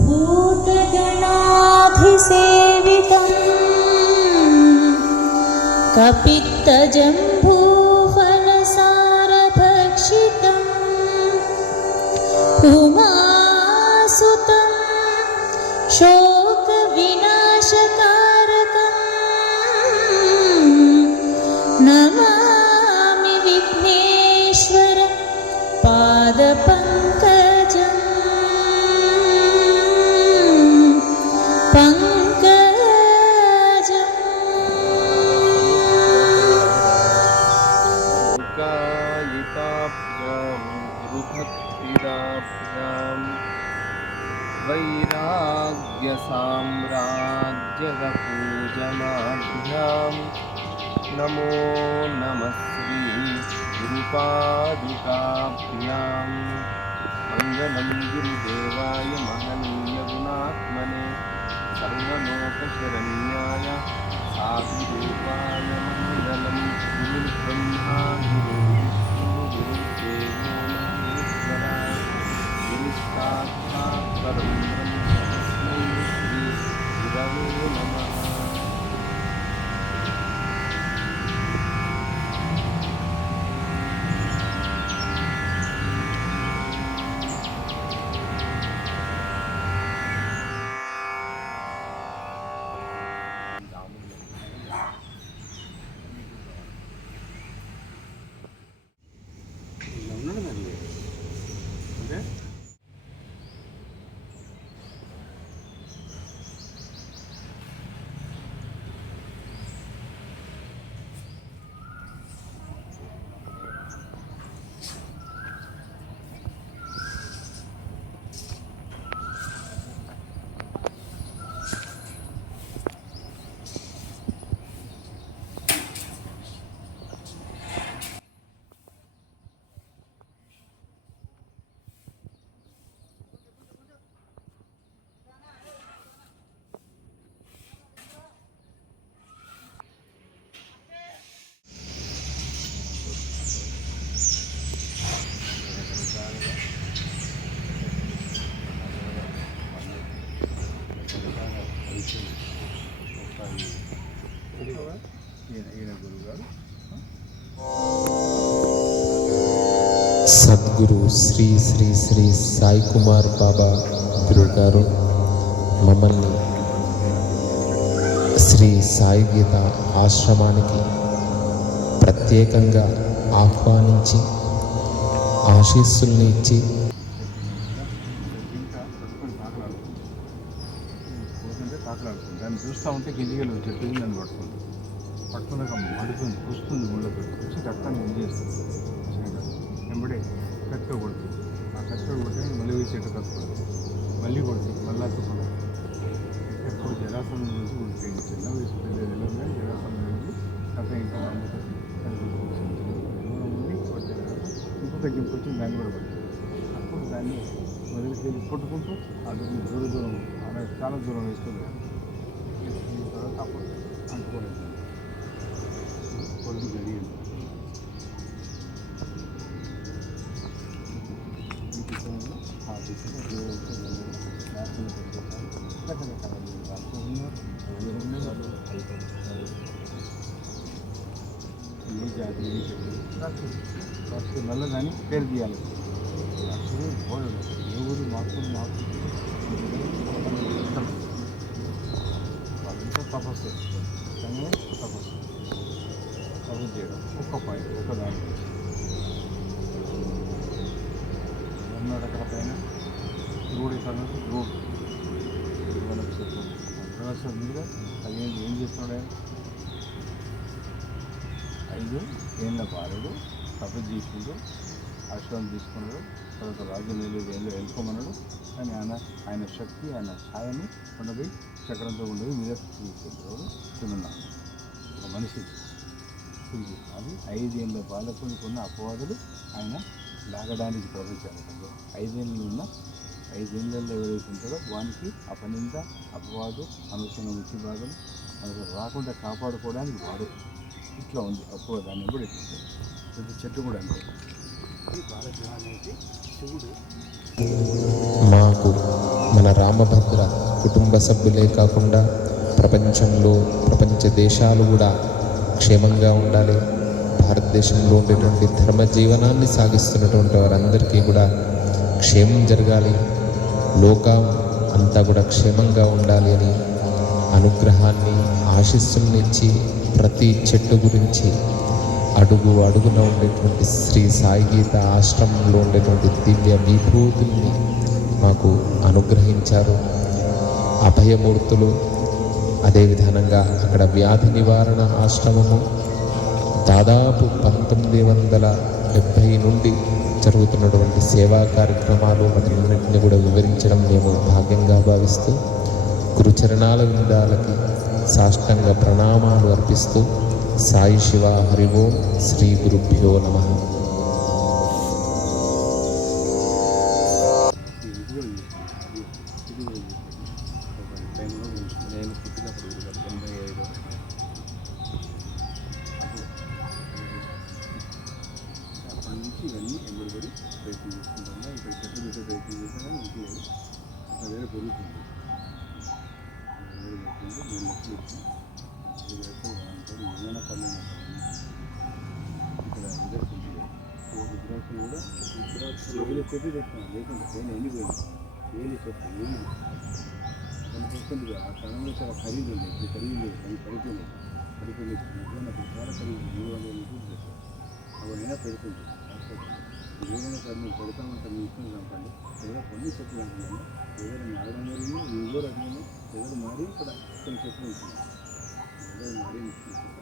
भूतगणाधिसेवितम् कपित्तजम्बूफलसारभक्षितम् उमासुतं शोकविनाशकारकम् नमामि विघ्नेश्वर पादपङ्कजम् वैराग्यसाम्राज्यपूजनाभ्यां नमो नमः श्री गुरुपादुकाभ्यां मङ्गलं गुरुदेवाय महनीयगुणात्मने सर्वलोकशरण्याय साधुरूपाय मङ्गलं गुरुर्ब्रह्मा गुरुर्विष्णु गुरुर्देवो महेश्वरा गुरुसाक्षात् परं गुरवे नमः। సద్గురు శ్రీ శ్రీ శ్రీ సాయి కుమార్ బాబా గురువు గారు మమ్మల్ని శ్రీ సాయి గీత ఆశ్రమానికి ప్రత్యేకంగా ఆహ్వానించి ఆశీస్సుల్ని ఇచ్చి దాన్ని చూస్తూ ఉంటే గిల్లిగలు చెట్టు నన్ను పట్టుకున్నాక మడుతుంది కూస్తుంది ముళ్ళకు వచ్చి రక్తాన్ని ఎంజేస్తుంది వెంబడే కత్తితో కొడుతుంది ఆ కత్తితో కొడితే మళ్ళీ చెట్టు కత్తుకుంటుంది మళ్ళీ కొడుతుంది మళ్ళీ అతుకుండా ఎప్పుడు జలాసనం నుంచి కొడుతుంది చిన్న వయసు పెద్ద కానీ జలాసనం నుంచి కథ ఇంకా నమ్ముతుంది దూరం ఉండి కొట్టే ఇంకో తగ్గింపుకొచ్చి దాన్ని కూడా పడుతుంది అప్పుడు దాన్ని వదిలికెళ్ళి కొట్టుకుంటూ అది దూరం చాలా దూరం వేస్తుంది తర్వాత అప్పుడు అంటుకోలేదు కొద్ది గడియలు ఏ జాతి ఏ చెట్టు ఫస్ట్ వల్ల దాన్ని పేరు తీయాలి అసలు పోయడం ఏ ఊరు మార్పులు వాళ్ళంతా తపస్సు కానీ తపస్సు చేయడం ఒక్క పాయింట్ ఒక దాని ఉన్నాడు అక్కడ పైన రోడ్ ఎక్కడ రోడ్ వాళ్ళకి చెప్తాను ప్రవేశం మీద అది ఏం చేస్తున్నాడు ఆయన 5 ఏళ్ళ బాలుడు తపస్సు చేసుకుంటూ ఆశ్రమం తీసుకున్నాడు తర్వాత రాజు ఏళ్ళు వెళ్ళుకోమన్నాడు కానీ ఆయన శక్తి ఆయన ఛాయని ఉండబోయి చక్రంతో ఉండబోయి మీద తీసుకుంటాడు తిన్నాడు ఒక మనిషి అది 5 ఏళ్ళ బాలకునికి ఉన్న అపవాదులు ఆయన లాగడానికి ప్రవేశాలు 5 ఏళ్ళు ఉన్న 5 ఏళ్ళల్లో ఎవరైతే ఉంటారో వానికి ఆ పనింతా అపవాదు అనవసరంగా ముచ్చి భాగం మనకు రాకుండా కాపాడుకోవడానికి వాడు ఇట్లా ఉంది అపవాదాన్ని కూడా ఇట్లా ప్రతి చెట్టు కూడా అంటే ఈ బాలగ్రహాన్ని అయితే మాకు మన రామభద్ర కుటుంబ సభ్యులే కాకుండా ప్రపంచంలో ప్రపంచ దేశాలు కూడా క్షేమంగా ఉండాలి. భారతదేశంలో ఉండేటువంటి ధర్మ జీవనాన్ని సాగిస్తున్నటువంటి వారందరికీ కూడా క్షేమం జరగాలి, లోకం అంతా కూడా క్షేమంగా ఉండాలి అని అనుగ్రహాన్ని ఆశీస్సుల్ని ఇచ్చి ప్రతి చెట్టు గురించి అడుగు అడుగున ఉండేటువంటి శ్రీ సాయి గీత ఆశ్రమంలో ఉండేటువంటి దివ్య విభూతుల్ని మాకు అనుగ్రహించారు. అభయమూర్తులు, అదేవిధంగా అక్కడ వ్యాధి నివారణ ఆశ్రమము దాదాపు 1970 నుండి జరుగుతున్నటువంటి సేవా కార్యక్రమాలు వాటిన్నింటినీ కూడా వివరించడం మేము భాగ్యంగా భావిస్తూ గురుచరణాల విందాలకి సాష్టాంగ ప్రణామాలు అర్పిస్తూ సాయి శివ హరి ఓం శ్రీ గురుభ్యో నమః. నేను పుట్టినప్పుడు 85 అప్పటి నుంచి ఇవన్నీ ఎంబడి ప్రయత్నం చేసుకుంటున్నా. ఇక్కడ చెట్లు పెట్టే ప్రయత్నం చేసినా ఇంట్లో వేరే పెరుగుతుంది. 3 లక్షలు ఇచ్చి 5 లక్షలు బాగుంటుంది. ఏమైనా పర్లేదు ఇక్కడ రిజల్ట్ ఉంటుంది. రుద్రాక్షలు కూడా వేలు చెప్పి పెట్టాను, లేకుండా నేను ఎండిపోయింది. వేలు చెప్పి ఏమి మనకు వస్తుంది. ఆ స్థలంలో చాలా ఖరీదు ఉంది. ఇప్పుడు ఖరీదు లేదు, కానీ పడిపోయింది. నాకు చాలా ఖరీదు 300 రూపాయలు చేస్తాను. అవన్నైనా పెడుతుంది. ఏదైనా సార్ మీరు పెడతామంటే మీ ఇష్టం చంపండి. ఏదో కొన్ని చెట్లు అంటున్నాను, ఏదైనా మారడం జరిగింది, ఊళ్ళో రకమైన ఏదో మారి ఇక్కడ కొన్ని చెట్లు ఉంటుంది. ఏదో మారి తీసుకుంటాను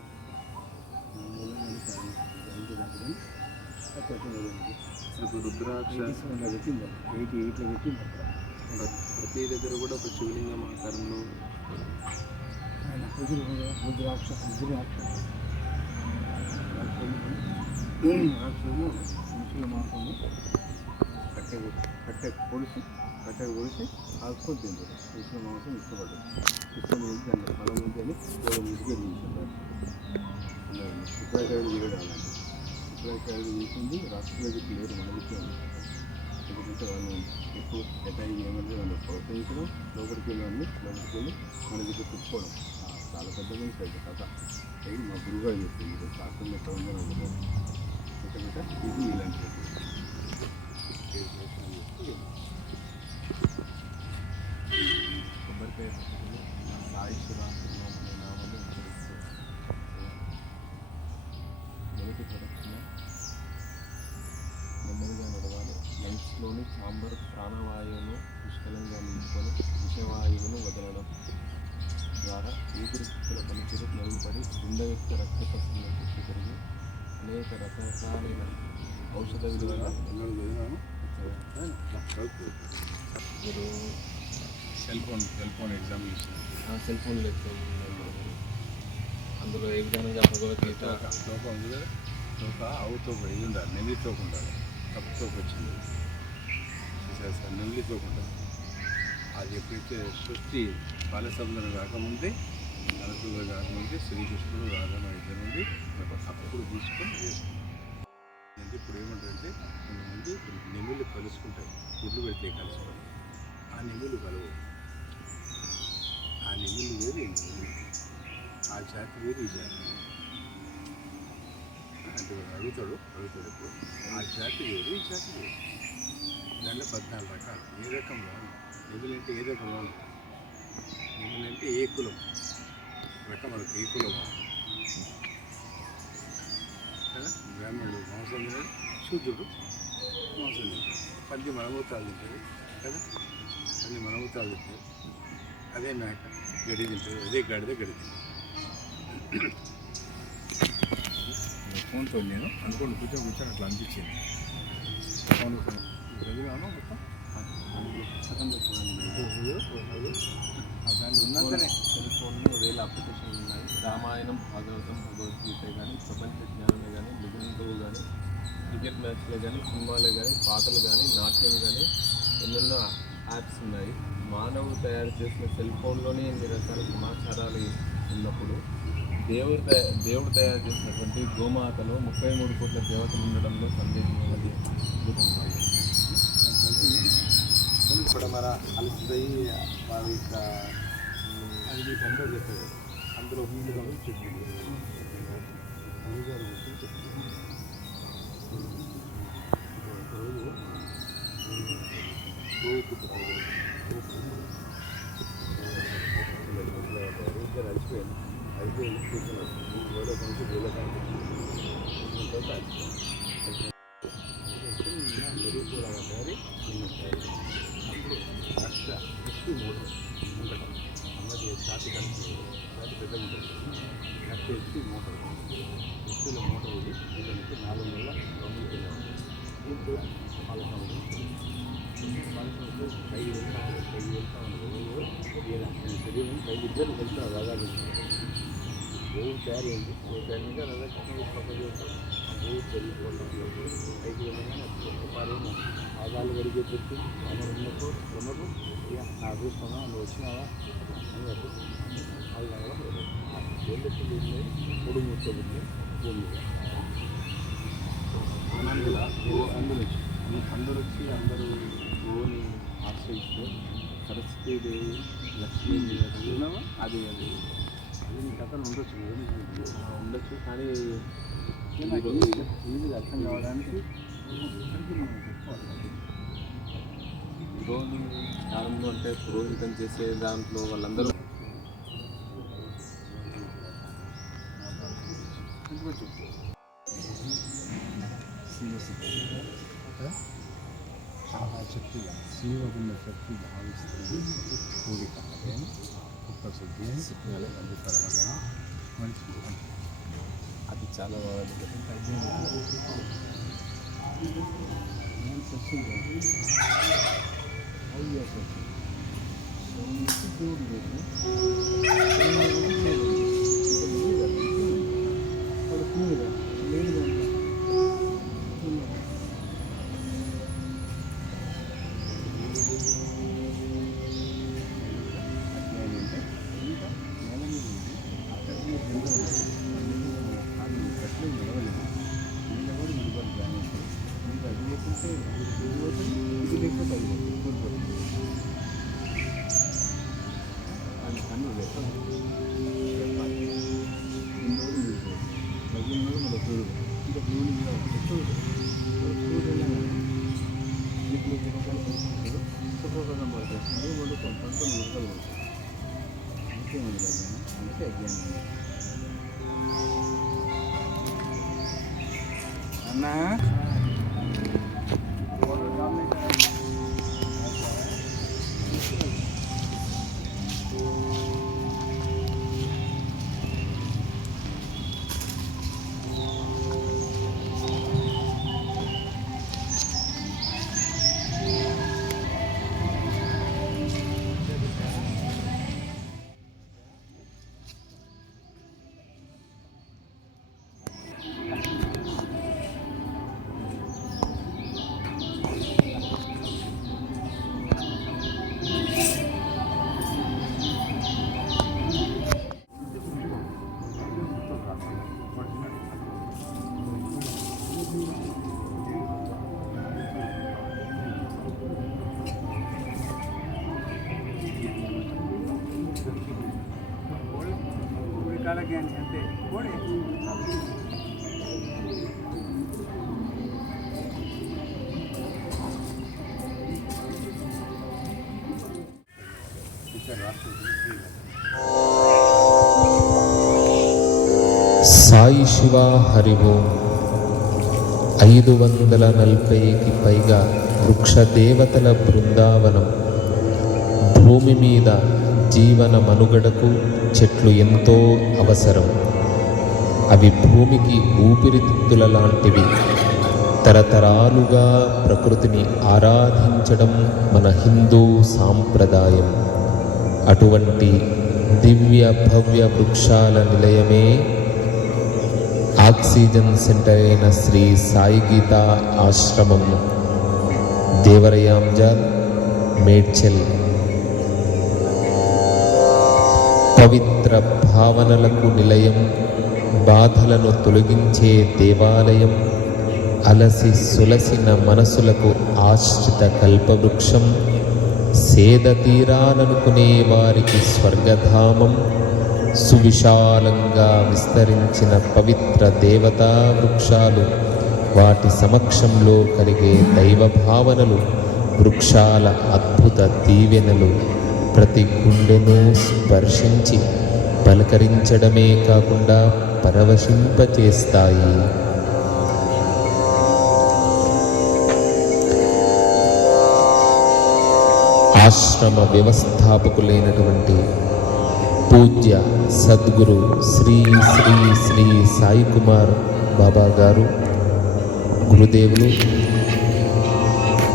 ఆ చెట్లు జరిగింది. ఇప్పుడు రుద్రాక్ష 88లో పెట్టింది అక్కడ. ప్రతి దగ్గర కూడా ఒక శివలింగం ఆకారంలో రుద్రాక్ష ముసలి మాసము కట్టె పొడిచి ఆకుకొని తింటారు. ముసలి మాంసం ఇష్టపడ్డారు. ఇష్టం చేసి దాంట్లో ఫలం ఉంది అని ముందుకు వెళ్ళింటారు. శుక్రాచార్యుడు దిగడాలంటే శుక్రాచార్యుడు చేసింది రాష్ట్రపతికి లేరు, మన విషయం. ఎందుకంటే వాళ్ళు ఎక్కువ అటాక్ ఏమంటే వాళ్ళు ప్రోత్సహించడం, లోపలికి వెళ్ళి మన దగ్గర తిప్పుకోవడం చాలా పెద్ద మనిషి అయితే కథ. అది మా గురువుగా చేస్తుంది. శాస్త్రంలో సౌందర్యం ఉంటుంది. ఇది ఇలాంటిది. కొబ్బరికాయ పట్టుకుని సాయి శివాశ్రమం అనే నామాన్ని ఉచ్చరిస్తూ మొదటి ప్రదక్షిణ నెమ్మదిగా నడవాలి. లంగ్స్లోని సాంబర్ ప్రాణవాయువును పుష్కలంగా నిలుపుకొని విషవాయువును వదలడం ద్వారా ఊపిరితిత్తుల పనితీరు మెరుగుపడి గుండె యొక్క రక్త ప్రసరణ శక్తి పెరిగి అనేక రకరకాలైన ఔషధ విలువల మీరు cell phone examination cell phone exam అందులో ఏ విధంగా భగవద్గీత లోపం ఉంది కదా, లోప అవుతో ఇది ఉండాలి, నెల్లితోకు ఉండాలి. కప్పుతోకు వచ్చింది సార్, నెల్లితోకు ఉండాలి. అది ఎప్పుడైతే సృష్టి బాలసముద్రం కాకముందే శ్రీకృష్ణుడు రాధమ్మ ఇద్దరు నుండి అప్పుడు తీసుకొని వేసుకుంటాం. ఇప్పుడు ఏమంటారంటే కొంతమంది నెమ్మిళ్ళు కలుసుకుంటాయి, గుడ్లు పెడితే కలుసుకొని ఆ నెమ్మిళ్ళు కలవు. ఆ నెమ్మిళ్ళు వేరు, ఈ నెమ్మిళ్ళు ఆ జాతి వేరు, ఈ జాతి అంటే అడుగుతాడు ఇప్పుడు ఆ జాతి వేరు, ఈ జాతి వేరు. దాంట్లో 14 రకాలు. ఏ రకంలో నెమ్మిలంటే ఏ రకంలో ఉంటాయి. నెమ్మిలంటే ఏ కులం రకం, మనకు ఏ కులం కదా. బ్రాహ్మణుడు మాంసం తిన్నాడు, శూద్రుడు మాంసం తింటాడు. పంది మలమూత్రాలు తింటాడు కదా, పంది మలమూత్రాలు తింటాడు. అదే మేక గడి తింటుంది, అదే గడిదే గడి తింటుంది. ఫోన్తో నేను అనుకోండి కూర్చొని అట్లా అనిపించింది. ఫోన్ చదివాను మొత్తం దాన్ని ఉన్నంతనే. సెల్ ఫోన్లో 1000 అప్లికేషన్లు ఉన్నాయి. రామాయణం, భాగవతం, భగవద్గీత కానీ, ప్రపంచ జ్ఞానమే కానీ, నిఘంటువు కానీ, క్రికెట్ మ్యాచ్లే కానీ, సినిమాలే కానీ, పాటలు కానీ, నాట్యం కానీ ఎన్నెన్నో యాప్స్ ఉన్నాయి. మానవుడు తయారు చేసిన సెల్ ఫోన్లోనే ఎన్ని రకాల సమాచారాలు ఉన్నప్పుడు దేవుడు తయారు చేసినటువంటి గోమాతలో 33 కోట్ల దేవతలు ఉండడంలో సందేహం అనేది అద్భుతం కాదు. కూడా మన అలసిపోయి వారి యొక్క అది మీకు అందరూ చెప్పారు. అందులో వీలుగా చెప్పింది అయిపోయింది కూర్చున్నాడు వేరే నుంచి వేరే మెరుగులాగా తయారీ అప్పుడు కష్ట ఎస్పీ మోటార్ ఉండటం అన్నది ఛాతి కలిసి ఛాతి పెద్ద ఉంటుంది కష్ట ఎస్పీ మోటార్ ఎస్పీలో మోటార్ ఇది ఇతనికి 4 నెలల గవర్నమెంట్ వెళ్ళాము దీంతో పాలసంలో 5 వెళ్తామని శరీరం 5 ఇద్దరు వెళ్తారు రథాలు దేవుడు తయారు అయింది తయారు అంటే రథకృష్ణ పక్క చేస్తాం దేవుడు చదివిపోవడం 5 వెళ్ళగానే ఒక్కసారేమో ఆదాలు గడిగే పెట్టి అమరు ఉన్నప్పుడు ఇక నా అదృష్టమా నువ్వు వచ్చినావా అన్నట్టు వాళ్ళు దేవుళ్ళకి పొడి ముచ్చబుద్ధి భూమి అందరూ వచ్చి అందరూ గోని ఆశ్రయిస్తే సరస్వతీదేవి లక్ష్మీదేవి అది అది అది నీ కథలు ఉండొచ్చు కానీ ఈజీగా అర్థం కావడానికి రోజు కాలంలో అంటే పురోహితం చేసే దాంట్లో వాళ్ళందరూ చాలా శక్తిగా శివుకున్న శక్తి భావిస్తుంది కోరిక కుక్క శుద్ధి తర్వాత మనిషి అది చాలా అన్నా కాలకి అంతే కోడి సాయి శివ హరి ఓం 540కి పైగా వృక్ష దేవతల బృందావనం. భూమి మీద జీవన మనుగడకు చెట్లు ఎంతో అవసరం. అవి భూమికి ఊపిరితిత్తుల లాంటివి. తరతరాలుగా ప్రకృతిని ఆరాధించడం మన హిందూ సాంప్రదాయం. అటువంటి దివ్య భవ్య వృక్షాల నిలయమే ఆక్సిజన్ సెంటర్ అయిన శ్రీ సాయి గీత ఆశ్రమం, దేవరయాంజల్, మేడ్చల్. పవిత్ర భావనలకు నిలయం, బాధలను తొలగించే దేవాలయం, అలసి సులసిన మనసులకు ఆశ్రిత కల్పవృక్షం, సేద తీరాలనుకునే వారికి స్వర్గధామం, సువిశాలంగా విస్తరించిన పవిత్ర దేవతా వృక్షాలు, వాటి సమక్షంలో కలిగే దైవ భావనలు, వృక్షాల అద్భుత దీవెనలు ప్రతి గుండెను స్పర్శించి పలకరించడమే కాకుండా పరవశింపచేస్తాయి. ఆశ్రమ వ్యవస్థాపకులైనటువంటి పూజ్య సద్గురు శ్రీ శ్రీ శ్రీ సాయి కుమార్ బాబా గారు గురుదేవులు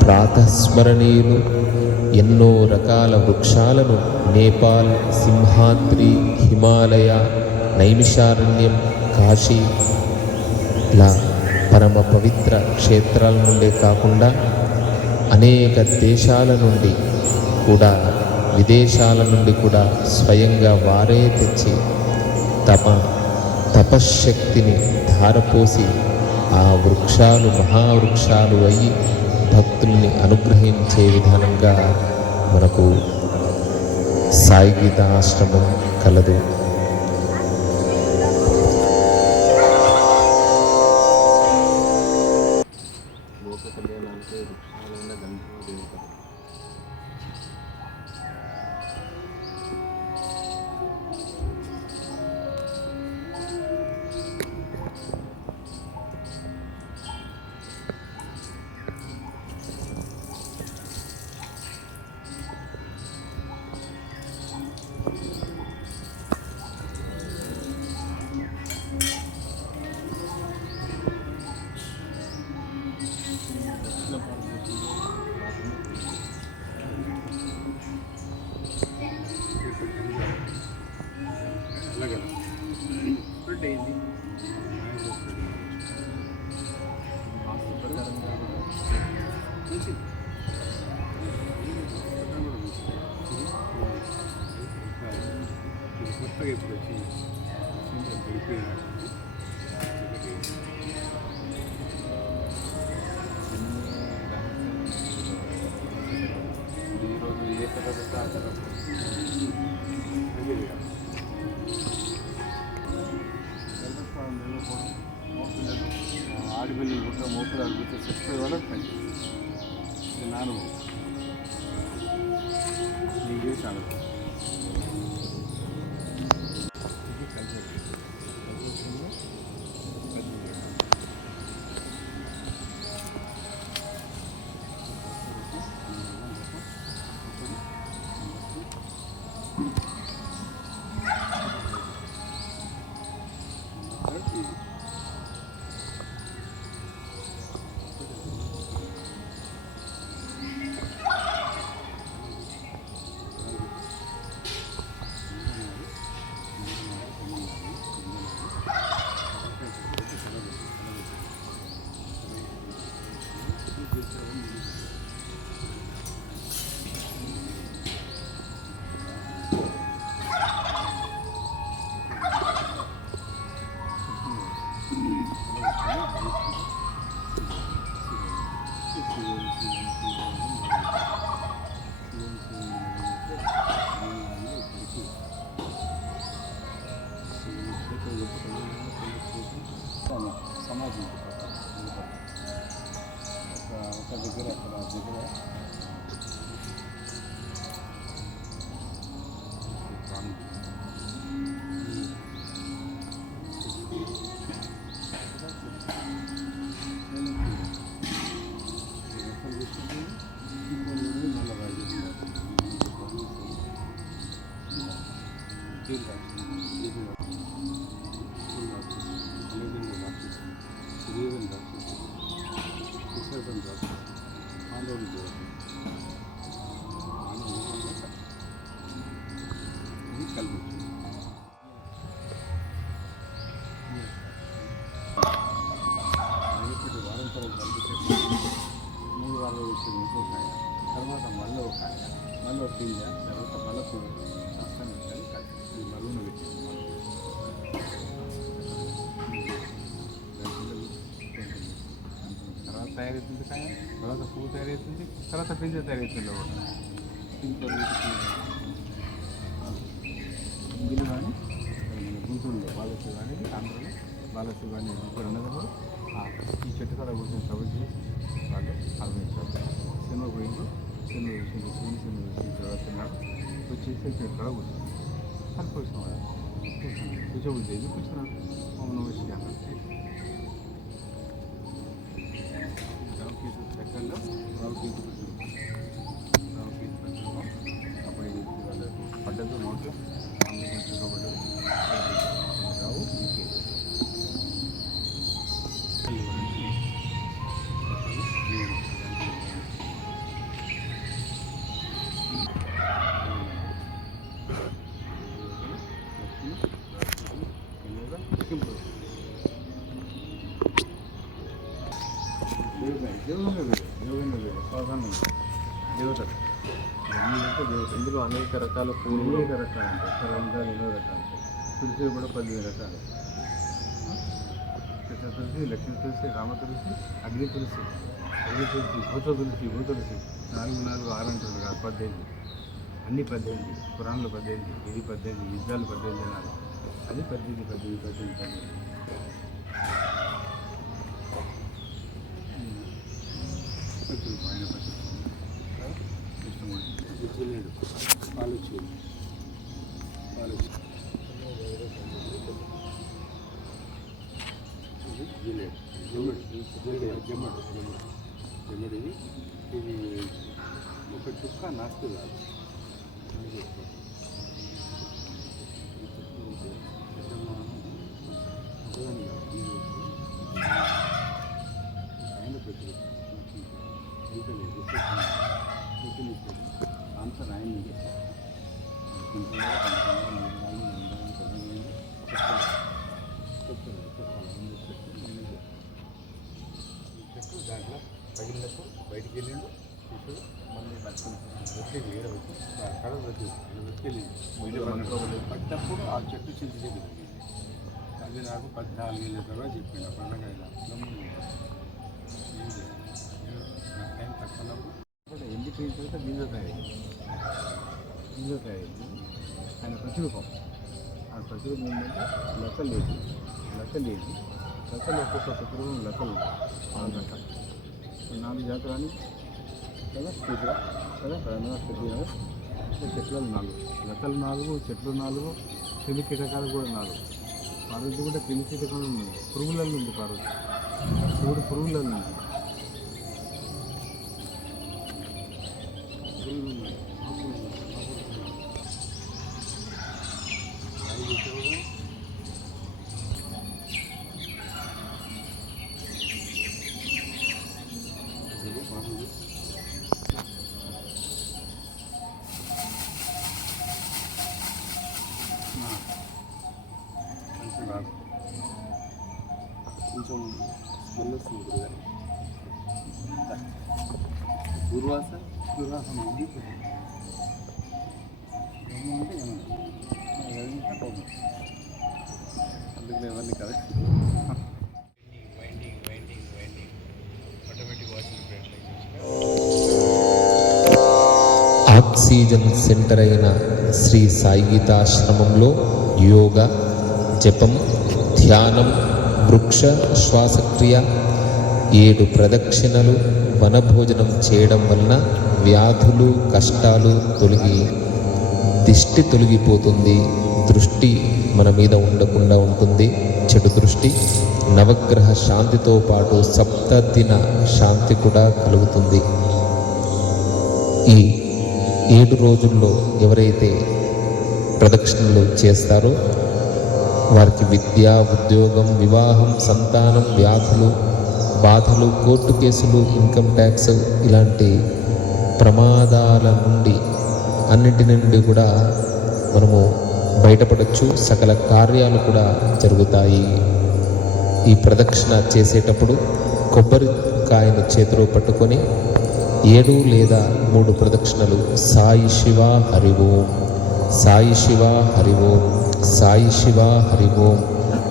ప్రాతస్మరణీయులు ఎన్నో రకాల వృక్షాలను నేపాల్, సింహాద్రి, హిమాలయ, నైమిషారణ్యం, కాశీ ఇలా పరమ పవిత్ర క్షేత్రాల నుండే కాకుండా అనేక దేశాల నుండి కూడా, విదేశాల నుండి కూడా స్వయంగా వారే తెచ్చి తమ తపశ్శక్తిని ధారపోసి ఆ వృక్షాలు మహావృక్షాలు అయ్యి భక్తుల్ని అనుగ్రహించే విధానంగా మనకు సాయి గీత ఆశ్రమం కలదు. లోక కళ్యాణానికి వృక్షాలైన గంధర్వ దేవతలు. కొత్తగా ఇప్పుడు వచ్చింది ఈరోజు ఏ తర్వాత ఆ తర్వాత ఆడిబిల్లి గుట్ట మోపులు అడుగుతే చెప్పే వాళ్ళకి పని నాను నీకు చేసి అడుగు సమాజం ఒక దగ్గర అక్కడ దగ్గర తర్వాత మళ్ళీ ఒక మళ్ళీ ఒక పింజ తర్వాత మళ్ళీ శాస్త్రం పెట్టాలి ఈ బలూన్ పెట్టి తర్వాత తయారవుతుంది కాయ, తర్వాత పువ్వు తయారవుతుంది, తర్వాత పింజ తయారవుతుంది ఒకటి. ఇందులో కానీ గుంటూరులో బాలశివ అనేది ఆంధ్రలో బాలశివ అనేది ఇక్కడ ఉన్నది ఈ చెట్టు కాడ కూర్చొని సభ చేసి వాళ్ళు ఆర్గనైజ్ సినిమా పోయింది సినిమా వేసి తర్వాత తిన్నాడు వచ్చేసి చెట్టు కాడ కూర్చొని అది కూర్చున్నాడు కూర్చోబుద్ది కూర్చున్నాడు మమ్మల్ని వచ్చి అన్నాడు రావుకేతు సెకండ్లో రావుకేతు అప్పుడు వాళ్ళకు పడ్డదు నోట్లో చూపబడ్డదు రావు కేతు దేవత ఇందులో అనేక రకాల పూలు అనేక రకాలు ఉంటాయి సర్వంగా 20 రకాలు ఉంటాయి తులసి కూడా 15 రకాలు కృష్ణ తులసి లక్ష్మీ తులసి రామ తులసి అగ్ని తులసి భూత తులసి 4 6 అంటారు కాదు 18 అన్ని 18 పురాణాలు 18 ఇది 18 యుద్ధాలు 18 అన్నారు అది 18 జిల్లేడు పాలొచ్చు జమ్మడి ఇది ఒక చుక్క నాస్తు కాదు అంత రాయండి చెట్టు దాంట్లో పగిలినప్పుడు బయటికి వెళ్ళిండు ఇప్పుడు మళ్ళీ వచ్చి వేరే వచ్చి కడ వెళ్ళింది పడ్డప్పుడు ఆ చెట్టు చింత చెప్పింది అది నాకు 14 ఏళ్ళ తర్వాత చెప్పిండు ఆ పండగ టైం తక్కువప్పుడు ఎండిపోయిన తర్వాత గింజ తయారైంది ఆయన ప్రతిరూపం ఆ ప్రతిరూపం ఏంటంటే లెక్కలు ఒక్కొక్క ప్రతిరూపం లెక్కలు 4 రకాలు 4 జాతరాన్ని కదా స్థితిర కదా ప్రధాన స్థితి కదా చెట్లు 4 లెక్కలు 4 చెట్లు 4 క్రిమి కీటకాలు కూడా 4 పార్వతి కూడా క్రిమి కీటకాలు ఉంది పురుగులలో ఉంది పార్వతి శివుడు పురుగులలో ఉంది కొంచెం స్మెల్ వస్తుంది గురుగారు పూర్వాసం ఉండిపోతుంది అందుకని ఎవరిని కరెక్ట్ ఆక్సిజన్ సెంటర్ అయిన శ్రీ సాయి గీతాశ్రమంలో యోగా, జపం, ధ్యానం, వృక్ష శ్వాసక్రియ, 7 ప్రదక్షిణలు, వనభోజనం చేయడం వలన వ్యాధులు కష్టాలు తొలగి దిష్టి తొలగిపోతుంది. దృష్టి మన మీద ఉండకుండా ఉంటుంది, చెడు దృష్టి. నవగ్రహ శాంతితో పాటు 7 దిన శాంతి కూడా కలుగుతుంది. ఈ 7 రోజుల్లో ఎవరైతే ప్రదక్షిణలు చేస్తారో వారికి విద్య, ఉద్యోగం, వివాహం, సంతానం, వ్యాధులు, బాధలు, కోర్టు కేసులు, ఇన్కమ్ ట్యాక్స్ ఇలాంటి ప్రమాదాల నుండి అన్నింటి నుండి కూడా మనము బయటపడవచ్చు. సకల కార్యాలు కూడా జరుగుతాయి. ఈ ప్రదక్షిణ చేసేటప్పుడు కొబ్బరికాయను చేతిలో పట్టుకొని 7 లేదా 3 ప్రదక్షిణలు సాయి శివ హరి ఓం, సాయి శివ హరి ఓం, సాయి శివ హరి ఓం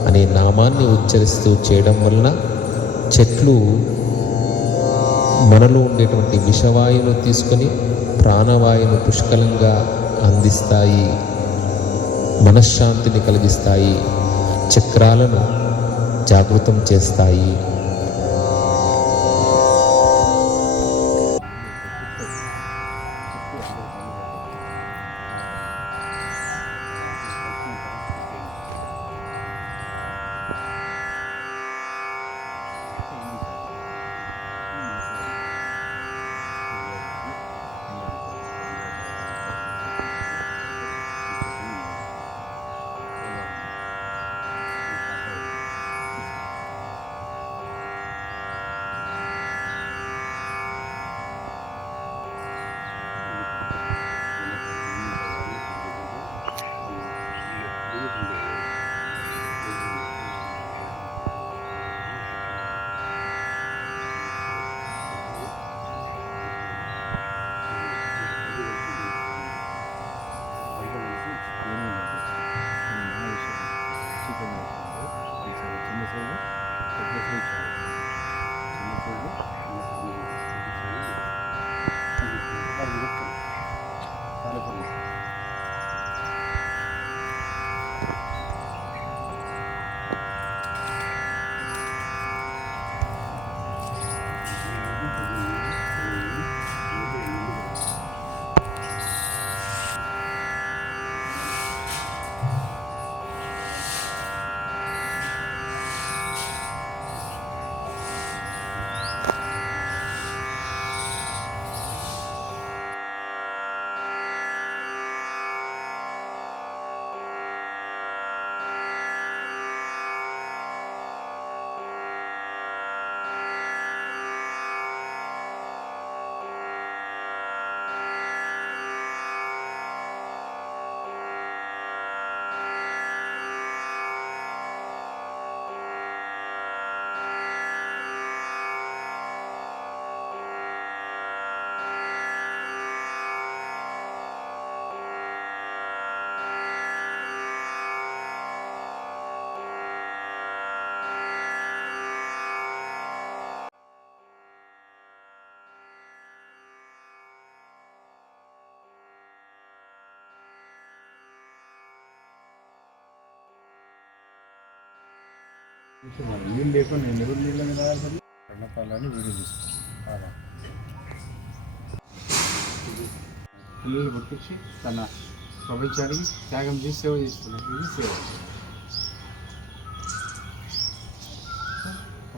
అనే నామాన్ని ఉచ్చరిస్తూ చేయడం వలన చెట్లు మనలో ఉండేటువంటి విషవాయువును తీసుకొని ప్రాణవాయువును పుష్కలంగా అందిస్తాయి, మనశ్శాంతిని కలిగిస్తాయి, చక్రాలను జాగృతం చేస్తాయి. నీళ్ళు లేకుండా నేను ఎవరు నీళ్ళ మీద కన్నపాలని వీడియో తీసుకుంటాను. పిల్లలు పుట్టించి తన ప్రపంచానికి త్యాగం చేసి సేవ చేస్తున్నాను. ఇది సేవ.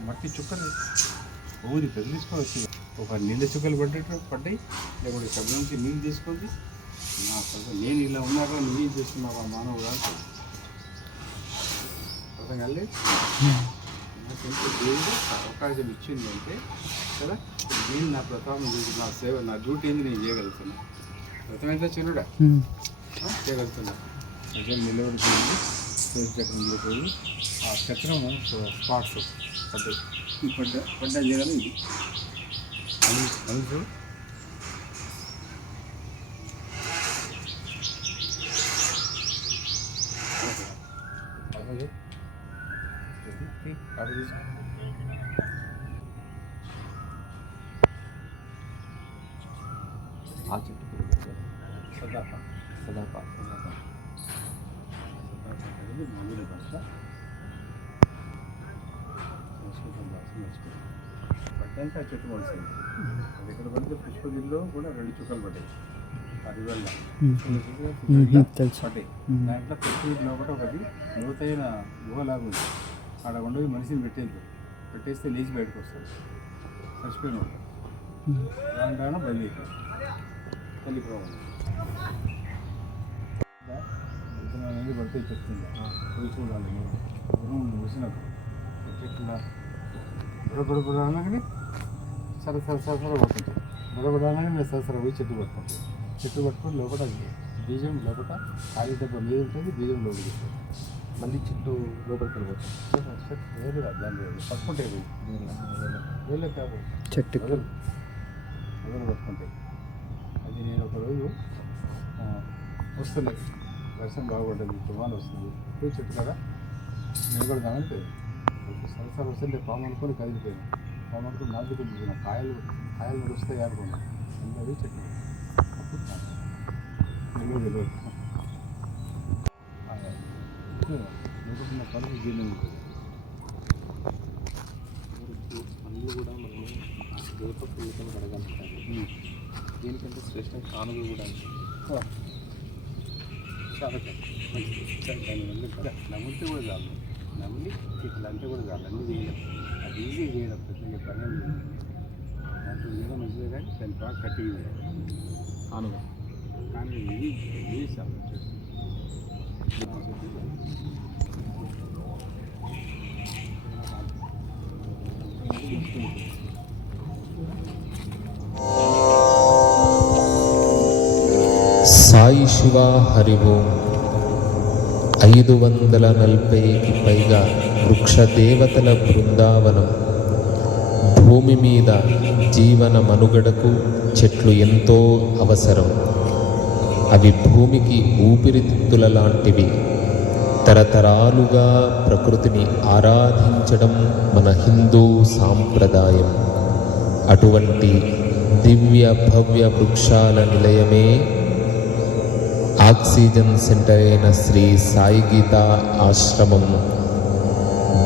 మట్టి చుక్కలు ఊరి పెద్ద తీసుకోవచ్చు. ఒక నీళ్ళ చుక్కలు పడ్డాయి, లేకుంటే సభ నుంచి నీళ్ళు తీసుకుంది. నా నేను ఇలా ఉన్నాక నీళ్ళు చేస్తున్నావా మానవుడు అర్థం కాలేదు. నాకంటే దేవుడు అవకాశం ఇచ్చింది అంటే కదా, నేను నా ప్రతాపం చూసి నా సేవ నా డ్యూటీ ఏంది నేను చేయగలుగుతున్నా. అర్థమైతే చిన్నడా చేయగలుగుతున్నా. అదే నిలబడిపోయింది చక్రంలో పోయి ఆ చక్రం స్పాట్స్ పడ్డా చేయగలం. ఇది చూడు ఆ చెట్టు సదాపా సదాపా సదాపా అనేది మామూలు భాష, సంస్కృతం భాష నేర్చుకుంటాం. పడ్డాక ఆ చెట్టు పడిపోయింది. అది ఎక్కడ పడితే పుష్పగిరిలో కూడా 2 చుక్కలు పడ్డాయి. అది వల్ల పడ్డాయి. దాంట్లో పుష్పగిరి లోపల ఒకటి లోతైన గుహలాగా ఉంది. ఆడ ఉండవి మనిషిని పెట్టేస్తే లేచి బయటకు వస్తారు. చచ్చిపోయిన ఉంటారు. దాని బయలుదేరి తల్లి ప్రభావం అనేది పడితే చెప్తుంది. పోయి చూడాలి మీరు గురువులు చూసినప్పుడు చెట్ల బుడబుడ అనగానే సరసర పట్టుకుంటాయి. బుడబుడ అనగానే మీరు సరసర పోయి చెట్టు పట్టుకుంటాయి. చెట్టు పట్టుకొని లోపల బీజం లోపల ఖాళీ డబ్బా మీద ఉంటుంది. బీజం లోపలికి వస్తుంది. మళ్ళీ చెట్టు లోపలికి వెళ్ళిపోతుంది. వేరే దాన్ని పట్టుకుంటాయి. వేరే కాదు చెట్టు వదలు పట్టుకుంటాయి. అది నేను ఒకరోజు వస్తున్నాయి, వర్షం బాగుపడ్డది, తుఫాను వస్తుంది, పోయి చెట్టు కదా నిలబడదామని పోయింది. సరసర వస్తుంటే పాము అనుకొని కదిలిపోయింది. టమాటో నాటుకుంటున్నా కాయలు నడుస్తాయి అనుకున్నా అది చెట్టు తెలియదు లేకపోతే కడుపు జీర్ణం ఉంటుంది. పండ్లు కూడా మనము వేప పుల్లకని కడగలుగుతారు. దీనికంటే శ్రేష్టం కానుగలు కూడా చాలా దాన్ని నమ్మితే కూడా చాలు, నమ్మి ఇట్లా అంటే కూడా చాలు, అన్నీ చేయలేం. అది ఈజీ చేయడం ప్రతి పని దాంట్లో ఏదో మంచిదే కానీ దాన్ని బాగా కట్టి కానుగ కానీ ఇది చాలా సాయి శివ హరి ఓం. 540కి పైగా వృక్షదేవతల బృందావనం. భూమి మీద జీవన మనుగడకు చెట్లు ఎంతో అవసరం. అవి భూమికి ఊపిరితిత్తుల లాంటివి. తరతరాలుగా ప్రకృతిని ఆరాధించడం మన హిందూ సాంప్రదాయం. అటువంటి దివ్య భవ్య వృక్షాల నిలయమే ఆక్సిజన్ సెంటర్ అయిన శ్రీ సాయి గీతా ఆశ్రమం,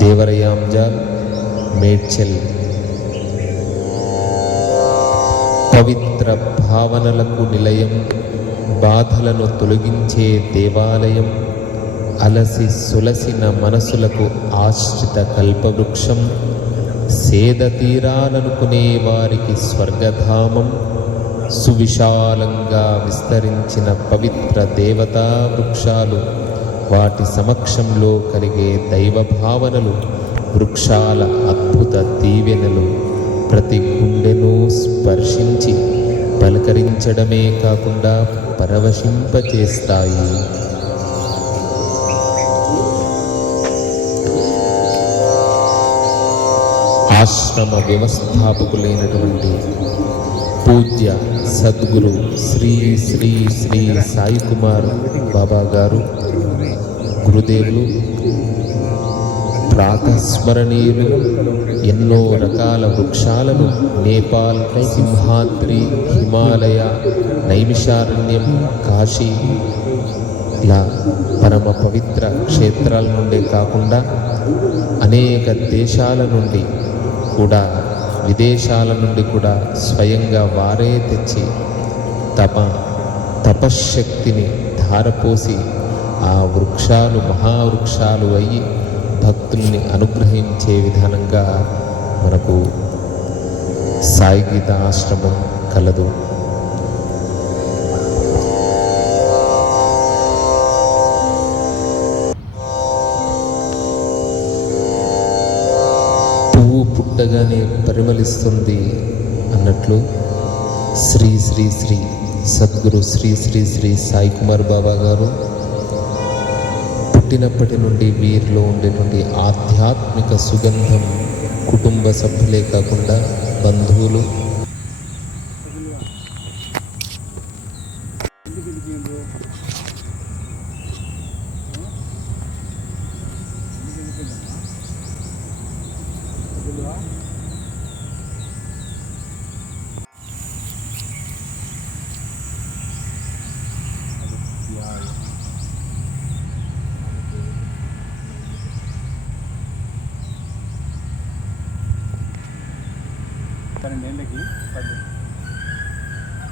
దేవరయాంజల్, మేడ్చల్. పవిత్ర భావనలకు నిలయం, బాధలను తొలగించే దేవాలయం, అలసి సులసిన మనసులకు ఆశ్రిత కల్పవృక్షం, సేద తీరాలనుకునే వారికి స్వర్గధామం, సువిశాలంగా విస్తరించిన పవిత్ర దేవతా వృక్షాలు, వాటి సమక్షంలో కలిగే దైవ భావనలు, వృక్షాల అద్భుత దీవెనలు ప్రతి గుండెను స్పర్శించి పలకరించడమే కాకుండా పరవశింపచేస్తాయి. ఆశ్రమ వ్యవస్థాపకులైనటువంటి పూజ్య సద్గురు శ్రీ శ్రీ శ్రీ సాయి కుమార్ బాబా గారు, గురుదేవులు, ప్రాతస్మరణీయులు, ఎన్నో రకాల వృక్షాలను నేపాల్, సింహాద్రి, హిమాలయ, నైమిషారణ్యం, కాశీ ఇలా పరమ పవిత్ర క్షేత్రాల నుండే కాకుండా అనేక దేశాల నుండి కూడా, విదేశాల నుండి కూడా స్వయంగా వారే తెచ్చి తమ తపశ్శక్తిని ధారపోసి ఆ వృక్షాలు మహావృక్షాలు అయ్యి భక్తుల్ని అనుగ్రహించే విధానంగా మనకు సాయి గీత ఆశ్రమం కలదు. పువ్వు పుట్టగానే పరిమళిస్తుంది అన్నట్లు శ్రీ శ్రీ శ్రీ సద్గురు శ్రీ శ్రీ శ్రీ సాయి కుమార్ బాబా గారు పుట్టినప్పటి నుండి వీరిలో ఉండేటువంటి ఆధ్యాత్మిక సుగంధం కుటుంబ సభ్యులే కాకుండా బంధువులు, పన్నెండేళ్ళకి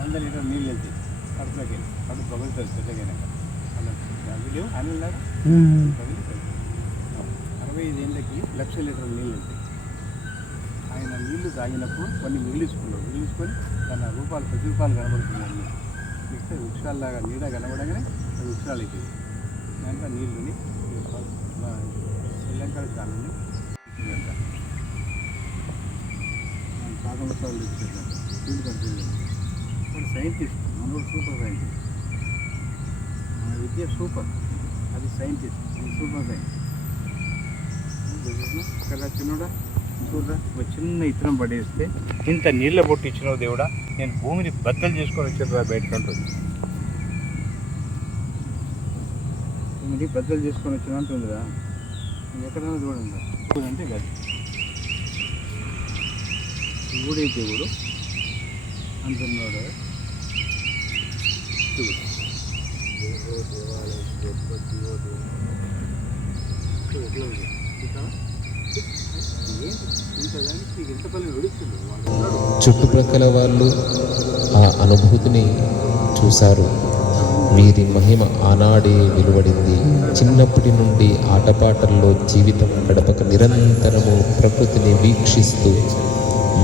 100 లీటర్ నీళ్ళు వెళ్తాయి కడుపులోకి వెళ్ళి, కడుపు పగులుతుంది పెద్దగైనాక. అవి లేవు అనిలాగా పగిలి 65 ఏళ్ళకి 1,00,000 లీటర్ నీళ్ళు వెళ్తాయి. ఆయన నీళ్లు తాగినప్పుడు కొన్ని మిగిలించుకొని తన రూపాలు ప్రతిరూపాలు కనబడుతున్నాయి. మిగతా వృక్షాలలాగా నీడ కనబడగానే వృక్షాలు అవుతాయి. దాంట్లో నీళ్ళని శ్రీలంకలో చాలా కాకుండా సార్లు ఇచ్చేసారు. ఫీల్డ్ కంట్రీ ఇప్పుడు సైంటిస్ట్, మనోడు సూపర్ సైంటిస్ట్. మన విద్య సూపర్, అది సైంటిస్ట్, అది సూపర్ సైంటిస్ట్. ఇక్కడ చిన్నడా చూడరా, ఒక చిన్న ఇత్తనం పడేస్తే ఇంత నీళ్ళ బొట్టు ఇచ్చినావు దేవుడా, నేను భూమిని బద్దలు చేసుకొని వచ్చేదా బయటకు ఉంటుంది. భూమిని బద్దలు చేసుకొని వచ్చినా అంటుందిరా, ఎక్కడైనా చూడండి అంటే కాదు. శివుడే దేవుడు అంటున్నాడు. శివుడు దేవుడు దేవాలయం గొప్ప శివుడు ఎట్లా ఉంది చూసావా? ఏంటి ఇంతదానికి ఇంతపల్లి నడుస్తుంది వాడు ఉన్నాడు. చుట్టుప్రక్కల వాళ్ళు ఆ అనుభూతిని చూశారు. వీరి మహిమ ఆనాడే వెలువడింది. చిన్నప్పటి నుండి ఆటపాటల్లో జీవితం గడపక నిరంతరము ప్రకృతిని వీక్షిస్తూ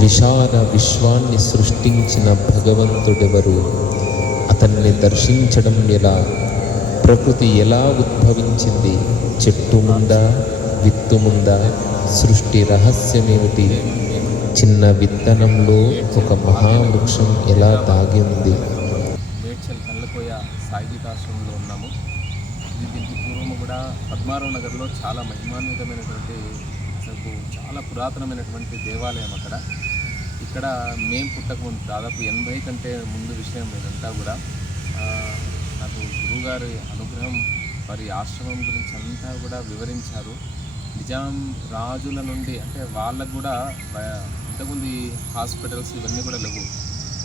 విశాల విశ్వాన్ని సృష్టించిన భగవంతుడెవరు, అతన్ని దర్శించడం ఎలా, ప్రకృతి ఎలా ఉద్భవించింది, చెట్టు ముందా విత్తు ముందా, సృష్టి రహస్యమేమిటి, చిన్న విత్తనంలో ఒక మహావృక్షం ఎలా దాగి ఉంది. మేడ్చల్ కళ్ళకోయ సాయిగీతాశ్రమంలో ఉన్నాము. దీనికి పూర్వము కూడా పద్మారావు నగర్లో చాలా మహిమాన్వితమైనటువంటి అసలు చాలా పురాతనమైనటువంటి దేవాలయం అక్కడ. ఇక్కడ మేము పుట్టకముందు దాదాపు 80 కంటే ముందు విషయం ఇదంతా కూడా. నాకు గురువుగారి అనుగ్రహం వారి ఆశ్రమం గురించి అంతా కూడా వివరించారు. నిజాం రాజుల నుండి అంటే వాళ్ళకు కూడా ఇంతకుముందు ఈ హాస్పిటల్స్ ఇవన్నీ కూడా లేవు.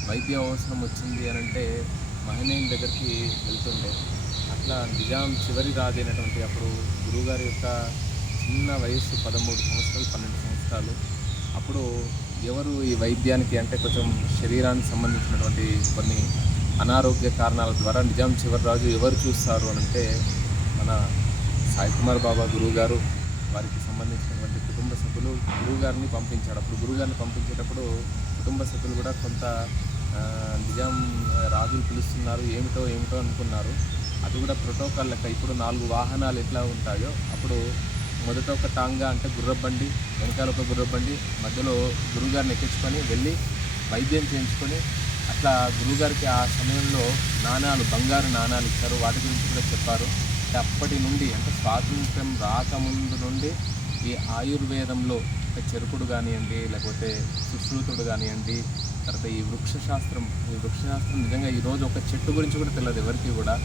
వైద్య అవసరం వచ్చింది అని అంటే మహనీయుల దగ్గరికి వెళ్తుండే. అట్లా నిజాం చివరి రాజు అయినటువంటి అప్పుడు గురువుగారి యొక్క చిన్న వయస్సు 13 సంవత్సరాలు 12 సంవత్సరాలు. అప్పుడు ఎవరు ఈ వైద్యానికి అంటే కొంచెం శరీరానికి సంబంధించినటువంటి కొన్ని అనారోగ్య కారణాల ద్వారా నిజాం చివరి రాజు ఎవరు చూస్తారు అని అంటే మన సాయి కుమార్ బాబా గురువుగారు, వారికి సంబంధించినటువంటి కుటుంబ సభ్యులు గురువుగారిని పంపించాడు. అప్పుడు గురువుగారిని పంపించేటప్పుడు కుటుంబ సభ్యులు కూడా కొంత నిజాం రాజులు పిలుస్తున్నారు ఏమిటో అనుకున్నారు. అది కూడా ప్రోటోకాల్ లెక్క. ఇప్పుడు 4 వాహనాలు ఎట్లా ఉంటాయో అప్పుడు మొదట ఒక టాంగా అంటే గుర్రబండి, వెనకాల ఒక గుర్రబండి, మధ్యలో గురువుగారిని ఎక్కించుకొని వెళ్ళి వైద్యం చేయించుకొని అట్లా గురువుగారికి ఆ సమయంలో నాణాలు, బంగారు నాణాలు ఇచ్చారు. వాటి గురించి కూడా చెప్పారు. అప్పటి నుండి అంటే స్వాతంత్రం రాకముందు నుండి ఈ ఆయుర్వేదంలో చెరుకుడు కానివ్వండి, లేకపోతే సుశ్రుతుడు కానివ్వండి, తర్వాత ఈ వృక్షశాస్త్రం నిజంగా ఈరోజు ఒక చెట్టు గురించి కూడా తెలియదు ఎవరికి కూడా.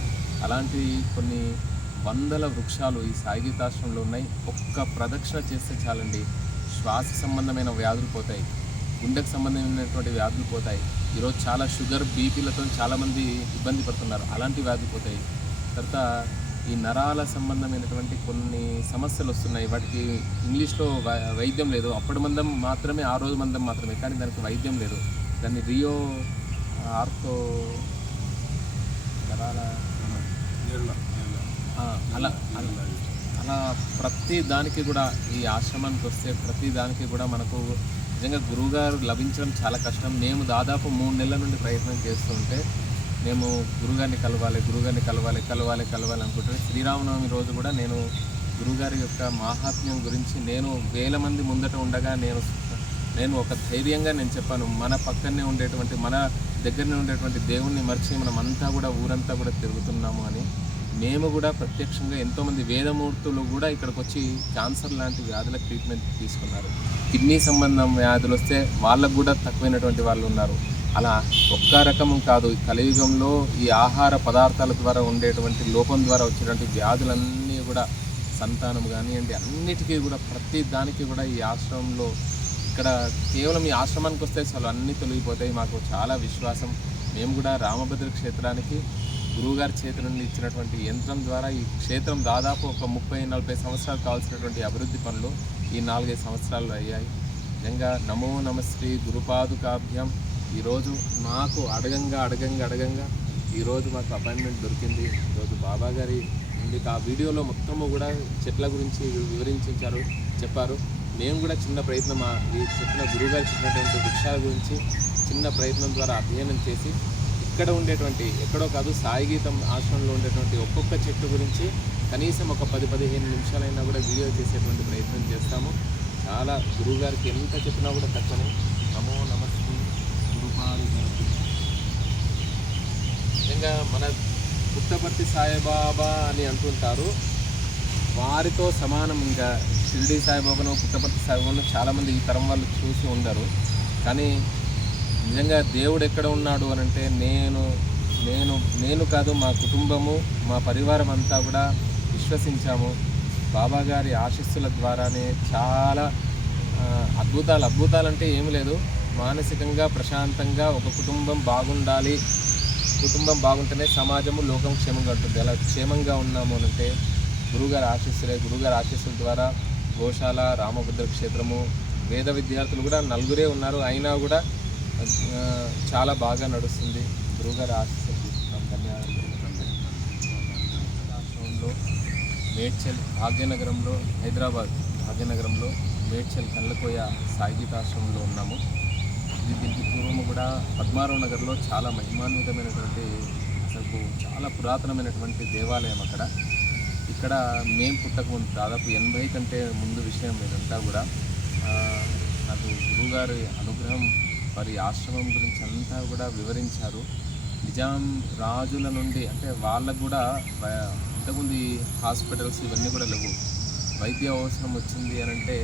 అలాంటి కొన్ని వందల వృక్షాలు ఈ సాయిగీతాశ్రమంలో ఉన్నాయి. ఒక్క ప్రదక్షిణ చేస్తే చాలండి, శ్వాస సంబంధమైన వ్యాధులు పోతాయి, గుండెకు సంబంధమైనటువంటి వ్యాధులు పోతాయి. ఈరోజు చాలా షుగర్, బీపీలతో చాలామంది ఇబ్బంది పడుతున్నారు, అలాంటి వ్యాధులు పోతాయి. తర్వాత ఈ నరాల సంబంధమైనటువంటి కొన్ని సమస్యలు వస్తున్నాయి. వాటికి ఇంగ్లీష్లో వైద్యం లేదు. అప్పటి మందం మాత్రమే, ఆ రోజు మందం మాత్రమే, కానీ దానికి వైద్యం లేదు. దాన్ని రియో ఆర్థో నరాల అలా ప్రతి దానికి కూడా ఈ ఆశ్రమానికి వస్తే ప్రతి దానికి కూడా మనకు నిజంగా గురువుగారు లభించడం చాలా కష్టం. మేము దాదాపు 3 నెలల నుండి ప్రయత్నం చేస్తుంటే మేము గురుగారిని కలవాలి అనుకుంటే శ్రీరామనవమి రోజు కూడా నేను గురుగారి యొక్క మహాత్మ్యం గురించి నేను 1000 మంది ముందట ఉండగా నేను ఒక ధైర్యంగా నేను చెప్పాను, మన పక్కనే ఉండేటువంటి మన దగ్గరనే ఉండేటువంటి దేవుణ్ణి మర్చి మనం అంతా కూడా ఊరంతా కూడా తిరుగుతున్నాము అని. మేము కూడా ప్రత్యక్షంగా ఎంతోమంది వేదమూర్తులు కూడా ఇక్కడికి వచ్చి క్యాన్సర్ లాంటి వ్యాధులకు ట్రీట్మెంట్ తీసుకున్నారు. కిడ్నీ సంబంధం వ్యాధులు వస్తే వాళ్ళకు కూడా తక్కువైనటువంటి వాళ్ళు ఉన్నారు. అలా ఒక్క రకం కాదు, కలియుగంలో ఈ ఆహార పదార్థాల ద్వారా ఉండేటువంటి లోపం ద్వారా వచ్చేటువంటి వ్యాధులన్నీ కూడా సంతానం కానివ్వండి అన్నిటికీ కూడా ప్రతి దానికి కూడా ఈ ఆశ్రమంలో ఇక్కడ కేవలం ఈ ఆశ్రమానికి వస్తే అసలు అన్నీ తొలగిపోతాయి. మాకు చాలా విశ్వాసం. మేము కూడా రామభద్ర క్షేత్రానికి గురువుగారి చేతి నుండి ఇచ్చినటువంటి యంత్రం ద్వారా ఈ క్షేత్రం దాదాపు ఒక 30-40 సంవత్సరాలు కావాల్సినటువంటి అభివృద్ధి పనులు ఈ 4-5 సంవత్సరాల్లో అయ్యాయి. నిజంగా నమో నమస్తే గురుపాదుకాభ్యం. ఈరోజు మాకు అడగంగా ఈరోజు మాకు అపాయింట్మెంట్ దొరికింది. ఈరోజు బాబా గారి మీకు ఆ వీడియోలో మొత్తము కూడా చెట్ల గురించి చెప్పారు. మేము కూడా చిన్న ప్రయత్నం ఈ చెప్పిన గురువుగారు చెప్పినటువంటి వృక్షాల గురించి చిన్న ప్రయత్నం ద్వారా అధ్యయనం చేసి ఇక్కడ ఉండేటువంటి ఎక్కడో కాదు సాయిగీతం ఆశ్రమంలో ఉండేటువంటి ఒక్కొక్క చెట్టు గురించి కనీసం ఒక 10-15 నిమిషాలైనా కూడా వీడియో చేసేటువంటి ప్రయత్నం చేస్తాము. చాలా గురువుగారికి ఎంత చెప్పినా కూడా తక్కువనే. నమో నమస్తే గురుపాదు. నిజంగా మన పుట్టపర్తి సాయిబాబా అని అంటుంటారు, వారితో సమానం. ఇంకా షిరిడి సాయిబాబాను పుట్టపర్తి సాయిబాబాను చాలామంది ఈ తరం వాళ్ళు చూసి ఉండరు. కానీ నిజంగా దేవుడు ఎక్కడ ఉన్నాడు అని అంటే నేను కాదు, మా కుటుంబము మా పరివారం అంతా కూడా విశ్వసించాము. బాబా గారి ఆశీస్సుల ద్వారానే చాలా అద్భుతాలు అంటే ఏమి లేదు, మానసికంగా ప్రశాంతంగా ఒక కుటుంబం బాగుండాలి, కుటుంబం బాగుంటేనే సమాజము లోకం క్షేమంగా ఉంటుంది. అలా క్షేమంగా ఉన్నాము అంటే గురుగారి ఆశీస్సులే. గురుగారి ఆశీస్సుల ద్వారా గోశాల, రామభద్ర క్షేత్రము, వేద విద్యార్థులు కూడా 4 ఉన్నారు, అయినా కూడా చాలా బాగా నడుస్తుంది. గురుగారి ఆశీస్సులు తీసుకున్నాం. ధన్యవాదాలు. రాష్ట్రంలో మేడ్చల్ భాగ్యనగరంలో, హైదరాబాద్ భాగ్యనగరంలో మేడ్చల్ కళ్ళకోయ సాయిగీతాశ్రమంలో ఉన్నాము. దీనికి పూర్వము కూడా పద్మారావు నగర్లో చాలా మహిమాన్వితమైనటువంటి, అసలు చాలా పురాతనమైనటువంటి దేవాలయం అక్కడ. ఇక్కడ మేము పుట్టకముందు దాదాపు 80 కంటే ముందు విషయం ఇదంతా కూడా. నాకు గురువుగారి అనుగ్రహం, వారి ఆశ్రమం గురించి అంతా కూడా వివరించారు. నిజాం రాజుల నుండి, అంటే వాళ్ళకు కూడా ఇంతకుముందు ఈ హాస్పిటల్స్ ఇవన్నీ కూడా లేవు. వైద్య అవసరం వచ్చింది అని అంటే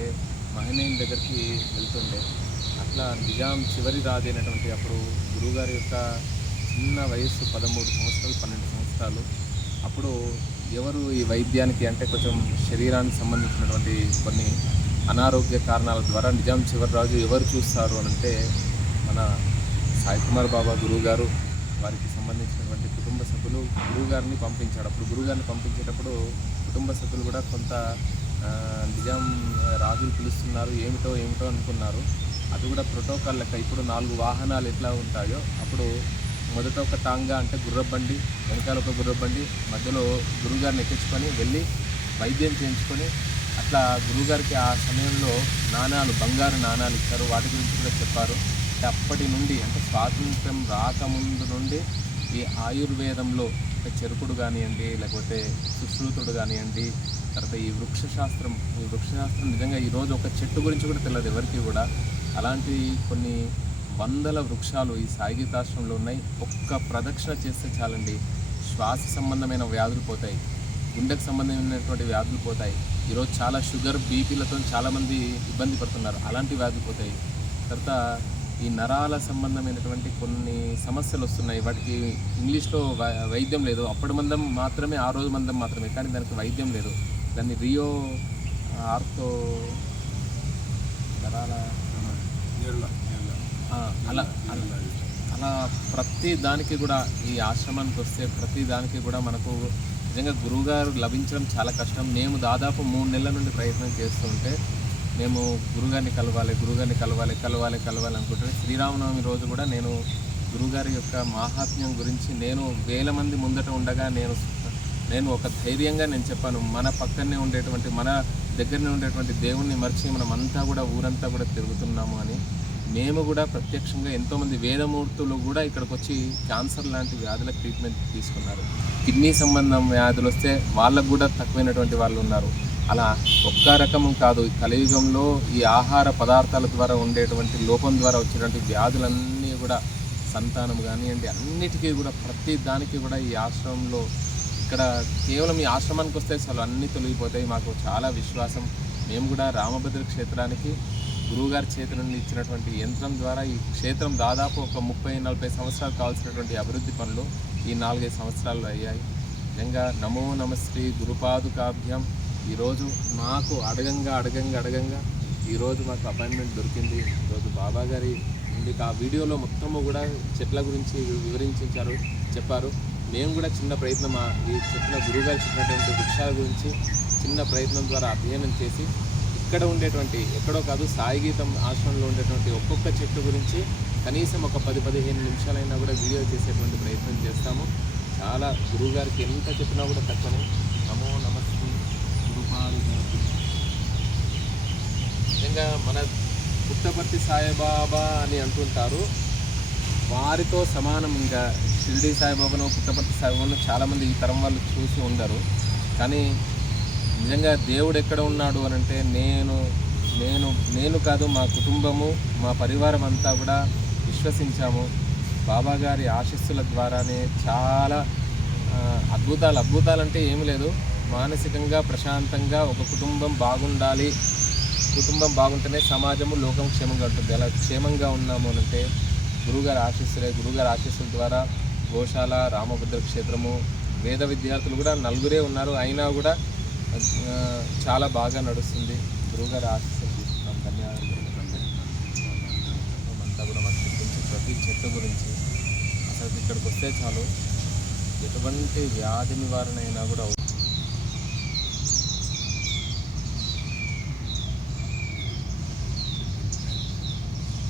మహనీయుల దగ్గరికి వెళ్తుండే. అట్లా నిజాం చివరి రాజు అయినటువంటి అప్పుడు గురువుగారి యొక్క చిన్న వయస్సు 13 సంవత్సరాలు 12 సంవత్సరాలు. అప్పుడు ఎవరు ఈ వైద్యానికి, అంటే కొంచెం శరీరానికి సంబంధించినటువంటి కొన్ని అనారోగ్య కారణాల ద్వారా నిజాం చివరి రాజు ఎవరు చూస్తారు అని అంటే మన సాయి కుమార్ బాబా గురువుగారు, వారికి సంబంధించినటువంటి కుటుంబ సభ్యులు గురువుగారిని పంపించాడు. అప్పుడు గురువుగారిని పంపించేటప్పుడు కుటుంబ సభ్యులు కూడా కొంత నిజాం రాజులు పిలుస్తున్నారు, ఏమిటో అనుకున్నారు. అది కూడా ప్రోటోకాల్ లెక్క. ఇప్పుడు 4 వాహనాలు ఎట్లా ఉంటాయో అప్పుడు మొదట ఒక టాంగా, అంటే గుర్రబండి, వెనకాల ఒక గుర్రబండి, మధ్యలో గురువుగారిని ఎక్కించుకొని వెళ్ళి వైద్యం చేయించుకొని, అట్లా గురువుగారికి ఆ సమయంలో నాణాలు, బంగారు నాణాలు ఇచ్చారు. వాటి గురించి కూడా చెప్పారు. అప్పటి నుండి, అంటే స్వాతంత్రం రాకముందు నుండి ఈ ఆయుర్వేదంలో, అంటే చెరుకుడు కానివ్వండి, లేకపోతే సుశ్రుతుడు కానివ్వండి, తర్వాత ఈ వృక్షశాస్త్రం నిజంగా ఈరోజు ఒక చెట్టు గురించి కూడా తెలియదు ఎవరికి కూడా. అలాంటి కొన్ని వందల వృక్షాలు ఈ సాయిగీతాశ్రమంలో ఉన్నాయి. ఒక్క ప్రదక్షిణ చేస్తే చాలండి, శ్వాస సంబంధమైన వ్యాధులు పోతాయి, గుండెకు సంబంధమైనటువంటి వ్యాధులు పోతాయి. ఈరోజు చాలా షుగర్, బీపీలతో చాలామంది ఇబ్బంది పడుతున్నారు, అలాంటి వ్యాధులు పోతాయి. తర్వాత ఈ నరాల సంబంధమైనటువంటి కొన్ని సమస్యలు వస్తున్నాయి. వాటికి ఇంగ్లీష్లో వైద్యం లేదు. అప్పటి మందం మాత్రమే, ఆ రోజు మందం మాత్రమే, కానీ దానికి వైద్యం లేదు. దాన్ని రియో ఆర్థో నరాల అలా ప్రతి దానికి కూడా ఈ ఆశ్రమానికి వస్తే ప్రతి దానికి కూడా మనకు నిజంగా గురువుగారు లభించడం చాలా కష్టం. మేము దాదాపు 3 నెలల నుండి ప్రయత్నం చేస్తుంటే మేము గురుగారిని కలవాలి అనుకుంటే శ్రీరామనవమి రోజు కూడా నేను గురుగారి యొక్క మహాత్మ్యం గురించి నేను 1000 మంది ముందట ఉండగా నేను ఒక ధైర్యంగా నేను చెప్పాను, మన పక్కనే ఉండేటువంటి, మన దగ్గరనే ఉండేటువంటి దేవుణ్ణి మర్చి మనం అంతా కూడా ఊరంతా కూడా తిరుగుతున్నాము అని. మేము కూడా ప్రత్యక్షంగా ఎంతోమంది వేదమూర్తులు కూడా ఇక్కడికి వచ్చి క్యాన్సర్ లాంటి వ్యాధులకు ట్రీట్మెంట్ తీసుకున్నారు. కిడ్నీ సంబంధం వ్యాధులు వస్తే వాళ్ళకు కూడా తక్కువైనటువంటి వాళ్ళు ఉన్నారు. అలా ఒక్క రకం కాదు, కలియుగంలో ఈ ఆహార పదార్థాల ద్వారా ఉండేటువంటి లోపం ద్వారా వచ్చేటువంటి వ్యాధులన్నీ కూడా, సంతానం కానివ్వండి, అన్నిటికీ కూడా ప్రతి దానికి కూడా ఈ ఆశ్రమంలో, ఇక్కడ కేవలం ఈ ఆశ్రమానికి వస్తే అసలు అన్నీ తొలగిపోతాయి. మాకు చాలా విశ్వాసం. మేము కూడా రామభద్ర క్షేత్రానికి గురువుగారి చేతి నుండి ఇచ్చినటువంటి యంత్రం ద్వారా ఈ క్షేత్రం దాదాపు ఒక 30-40 సంవత్సరాలు కావాల్సినటువంటి అభివృద్ధి పనులు ఈ 4-5 సంవత్సరాల్లో అయ్యాయి. నిజంగా నమో నమస్తే గురుపాదుకాభ్యం. ఈరోజు మాకు అడగంగా ఈరోజు మాకు అపాయింట్మెంట్ దొరికింది. ఈరోజు బాబా గారి నుండి ఆ వీడియోలో మొత్తము కూడా చెట్ల గురించి చెప్పారు. మేము కూడా చిన్న ప్రయత్నం, ఈ చెప్పిన గురువుగారు చెప్పినటువంటి వృక్షాల గురించి చిన్న ప్రయత్నం ద్వారా అధ్యయనం చేసి ఇక్కడ ఉండేటువంటి, ఎక్కడో కాదు సాయిగీతం ఆశ్రమంలో ఉండేటువంటి ఒక్కొక్క చెట్టు గురించి కనీసం ఒక 10-15 నిమిషాలైనా కూడా వీడియో చేసేటువంటి ప్రయత్నం చేస్తాము. చాలా గురువుగారికి ఎంత చెప్పినా కూడా తక్కువనే. నమో నమస్తే గురుపాదు. నిజంగా మన పుట్టపర్తి సాయిబాబా అని అంటుంటారు, వారితో సమానం. ఇంకా షిరిడి సాయిబాబాను, పుట్టపర్తి సాయిబాబాను చాలామంది ఈ తరం వాళ్ళు చూసి ఉండరు. కానీ నిజంగా దేవుడు ఎక్కడ ఉన్నాడు అని అంటే నేను కాదు, మా కుటుంబము, మా పరివారం అంతా కూడా విశ్వసించాము. బాబా గారి ఆశీస్సుల ద్వారానే చాలా అద్భుతాలు అంటే ఏమి లేదు. మానసికంగా ప్రశాంతంగా ఒక కుటుంబం బాగుండాలి, కుటుంబం బాగుంటేనే సమాజము లోకం క్షేమంగా ఉంటుంది. అలా క్షేమంగా ఉన్నాము అని అంటే గురువుగారి ఆశీస్సులే. గురువుగారి ఆశీస్సుల ద్వారా గోశాల, రామభద్ర క్షేత్రము, వేద విద్యార్థులు కూడా 4 ఉన్నారు, అయినా కూడా చాలా బాగా నడుస్తుంది. గురువుగారి ఆశీస్సులు తీసుకున్నాం. ధన్యవాదాలు. చెట్టు గురించి. అసలు ఇక్కడికి వస్తే చాలు ఎటువంటి వ్యాధి నివారణ అయినా కూడా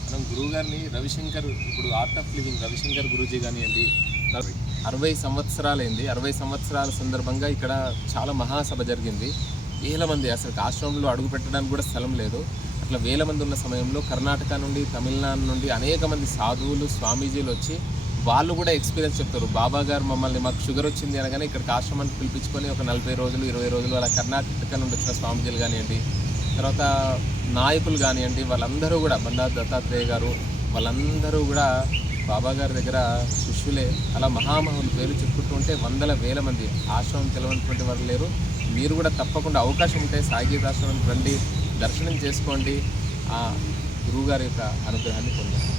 మనం గురువు గారిని రవిశంకర్, ఇప్పుడు art of living Ravishankar Guruji కానివ్వండి, 60 సంవత్సరాలైంది. 60 సంవత్సరాల సందర్భంగా ఇక్కడ చాలా మహాసభ జరిగింది. వేల మంది, అసలు ఆశ్రమంలో అడుగు పెట్టడానికి కూడా స్థలం లేదు. అట్లా వేల మంది ఉన్న సమయంలో కర్ణాటక నుండి, తమిళనాడు నుండి అనేక మంది సాధువులు, స్వామీజీలు వచ్చి వాళ్ళు కూడా ఎక్స్పీరియన్స్ చెప్తారు. బాబా గారు మమ్మల్ని, మాకు షుగర్ వచ్చింది అనగానే ఇక్కడికి ఆశ్రమానికి పిలిపించుకొని ఒక 40 రోజులు 20 రోజులు అలా కర్ణాటక నుండి వచ్చిన స్వామీజీలు కానివ్వండి, తర్వాత నాయకులు కానివ్వండి, వాళ్ళందరూ కూడా బండారు దత్తాత్రేయ గారు వాళ్ళందరూ కూడా బాబా గారి దగ్గర శిష్యులే. అలా మహామహులు పేరు చెప్పుకుంటూ ఉంటే వందల వేల మంది. ఆశ్రమం తెలియనటువంటి వారు లేరు. మీరు కూడా తప్పకుండా అవకాశం ఉంటే సాయిగీతాశ్రమం రండి, దర్శనం చేసుకోండి, ఆ గురువుగారి యొక్క అనుగ్రహాన్ని పొందండి.